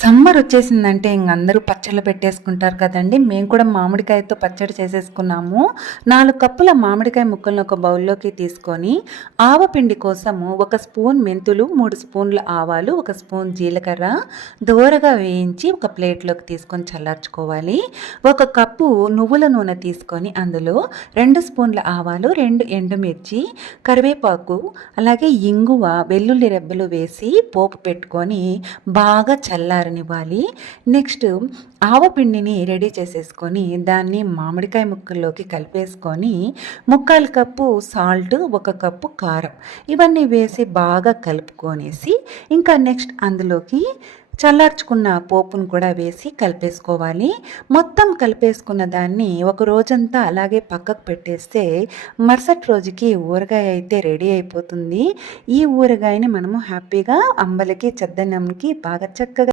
Summer వచ్చేసిందంటే ఇంక అందరూ పచ్చళ్ళు పెట్టేసుకుంటారు కదండి. మేము కూడా మామిడికాయతో పచ్చడి చేసేసుకున్నాము. 4 కప్పుల మామిడికాయ ముక్కలను ఒక బౌల్లోకి తీసుకొని ఆవపిండి కోసము 1 స్పూన్ మెంతులు, 3 స్పూన్ల ఆవాలు, 1 స్పూన్ జీలకర్ర దోరగా వేయించి ఒక ప్లేట్లోకి తీసుకొని చల్లార్చుకోవాలి. 1 కప్పు నువ్వుల నూనె తీసుకొని అందులో 2 స్పూన్ల ఆవాలు, 2 ఎండుమిర్చి, కరివేపాకు, అలాగే ఇంగువ, వెల్లుల్లి రెబ్బలు వేసి పోపు పెట్టుకొని బాగా చల్లారనివ్వాలి. నెక్స్ట్ ఆవపిండిని రెడీ చేసేసుకొని దాన్ని మామిడికాయ ముక్కల్లోకి కలిపేసుకొని 3/4 కప్పు సాల్ట్, 1 కప్పు కారం ఇవన్నీ వేసి బాగా కలుపుకొనేసి ఇంకా నెక్స్ట్ అందులోకి చల్లార్చుకున్న పోపును కూడా వేసి కలిపేసుకోవాలి. మొత్తం కలిపేసుకున్న దాన్ని ఒక రోజంతా అలాగే పక్కకు పెట్టేస్తే మరుసటి రోజుకి ఊరగాయ అయితే రెడీ అయిపోతుంది. ఈ ఊరగాయని మనము హ్యాపీగా అంబలికి, చద్దన్నంకి బాగా చక్కగా